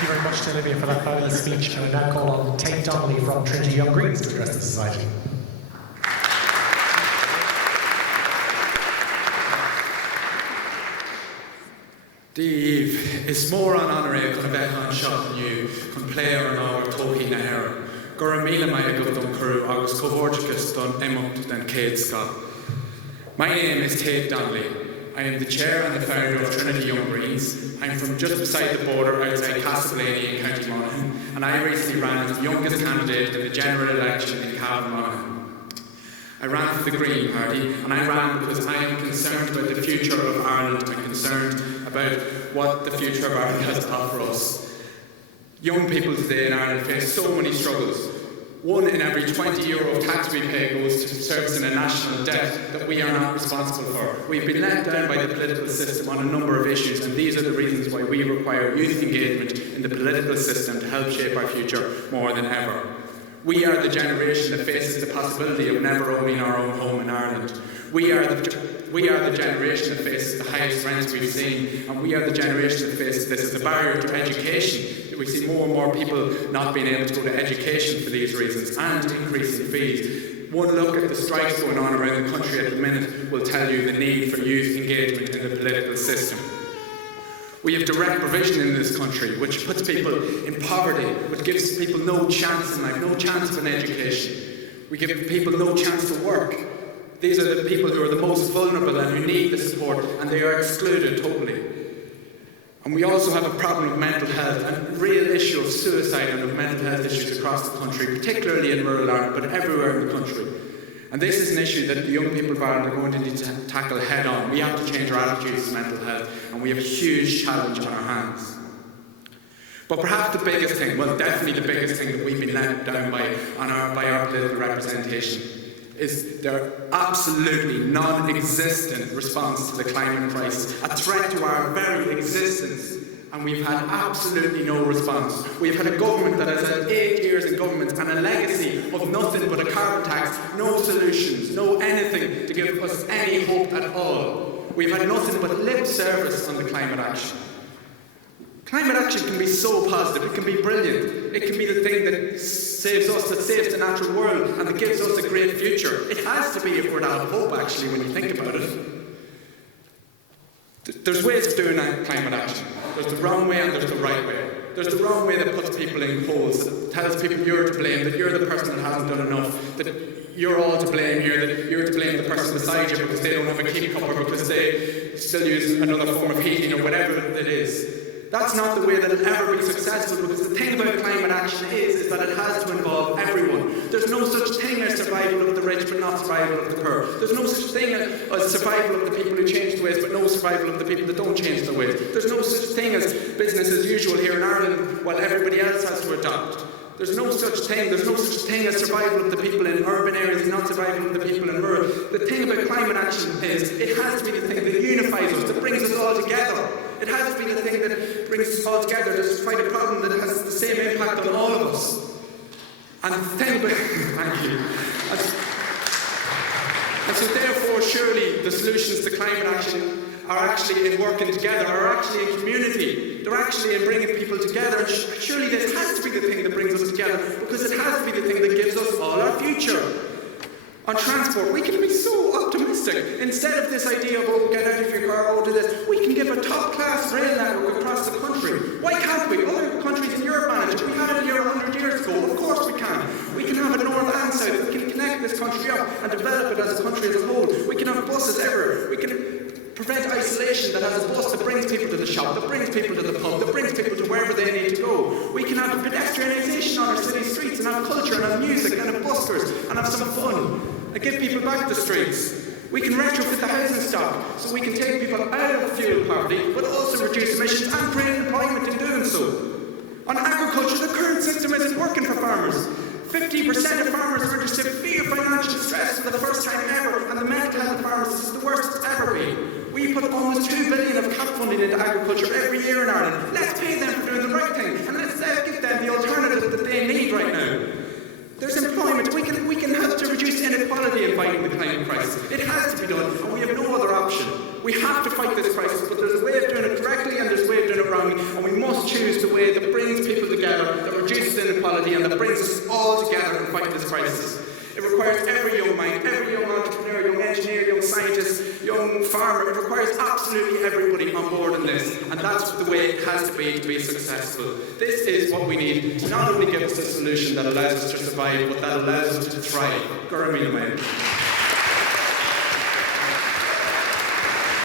Thank you very much to Olivia for that fabulous speech. And I now call on Tate Donnelly from Trinity Young Greens to address the Society. Dave, is mór an honoré chun bheith an seach nniu chun léir an ábhar tóchaí na hÉire. Gur a míle mai go don curú agus comhórticus don imimecht den céad scal. My name is Tate Donnelly. I am the chair and the founder of Trinity Young Greens. I'm from just beside the border outside Castleblaney in County Monaghan, and I recently ran as the youngest candidate in the general election in Cavan Monaghan. I ran for the Green Party, and I ran because I am concerned about the future of Ireland and concerned about what the future of Ireland has to offer us. Young people today in Ireland face so many struggles. 1 in every 20 euro of tax we pay goes to servicing a national debt that we are not responsible for. We've been let down by the political system on a number of issues, and these are the reasons why we require youth engagement in the political system to help shape our future more than ever. We are the generation that faces the possibility of never owning our own home in Ireland. We are the generation that faces the highest rents we've seen, and we are the generation that faces this as a barrier to education. We see more and more people not being able to go to education for these reasons, and increasing fees. One look at the strikes going on around the country at the minute will tell you the need for youth engagement in the political system. We have direct provision in this country, which puts people in poverty, which gives people no chance in life, no chance of an education. We give people no chance to work. These are the people who are the most vulnerable and who need the support, and they are excluded totally. And we also have a problem of mental health and a real issue of suicide and of mental health issues across the country, particularly in rural Ireland, but everywhere in the country. And this is an issue that the young people of Ireland are going to need to tackle head on. We have to change our attitudes to mental health, and we have a huge challenge on our hands. But perhaps the biggest thing, well, definitely the biggest thing that we've been let down by our political representation is their absolutely non-existent response to the climate crisis, a threat to our very existence. And we've had absolutely no response. We've had a government that has had 8 years in government and a legacy of nothing but a carbon tax, no solutions, no anything to give us any hope at all. We've had nothing but lip service on the climate action. Climate action can be so positive, it can be brilliant. It can be the thing that saves us, that saves the natural world, and that gives us a great future. It has to be if we're to have hope, actually, when you think about it. There's ways of doing that climate action. There's the wrong way and there's the right way. There's the wrong way that puts people in holes, that tells people you're to blame, that you're the person that hasn't done enough, that you're all to blame here, that you're to blame the person beside you because they don't have a keep cup or because they still use another form of heating or whatever it is. That's not the way that it'll ever be successful, because the thing about climate action is that it has to involve everyone. There's no such thing as survival of the rich but not survival of the poor. There's no such thing as survival of the people who change their ways but no survival of the people that don't change their ways. There's no such thing as business as usual here in Ireland while everybody else has to adopt. There's no such thing as survival of the people in urban areas and not survival of the people in rural. The thing about climate action is it has to be the thing that unifies us, that brings us all together. It has to be the thing that brings us all together to fight a problem that has the same impact on all of us. And the thing about thank you. And so therefore surely the solutions to climate action are actually in working together, are actually in community. They're actually in bringing people together. And surely this has to be the thing that brings us together, because it has to be the thing that gives us all our future. On transport, we can be so optimistic. Instead of this idea of, oh, get out of your car, oh, do this, we can give a top-class rail network across the country. Why can't we? Other countries in Europe manage it. We had it here 100 years ago. Of course we can. We can have it north and south. We can connect this country up and develop it as a country as a whole. We can have buses everywhere. We can prevent isolation, that has a bus that brings people to the shop, that brings people to the pub, that brings people to wherever they need to go. We can have pedestrianisation on our city streets and have culture and have music and have buskers and have some fun and give people back the streets. We can retrofit the housing stock so we can take people out of fuel poverty but also reduce emissions and create employment in doing so. On agriculture, the current system isn't working for farmers. 50% of farmers are under severe financial stress for the first time ever, and the mental health of farmers is the worst it's ever been. We put almost $2 billion of cap funding into agriculture every year in Ireland. Let's pay them for doing the right thing, and let's give them the alternative that they need right now. There's employment. We can help to reduce inequality in fighting the climate crisis. It has to be done, and we have no other option. We have to fight this crisis, but there's a way of doing it correctly and there's a way of doing it wrongly, and we must choose the way that brings inequality and that brings us all together in fighting this crisis. It requires every young mind, every young entrepreneur, young engineer, young scientist, young farmer. It requires absolutely everybody on board in this, and that's the way it has to be successful. This is what we need to not only give us a solution that allows us to survive, but that allows us to thrive. Gura míle maith.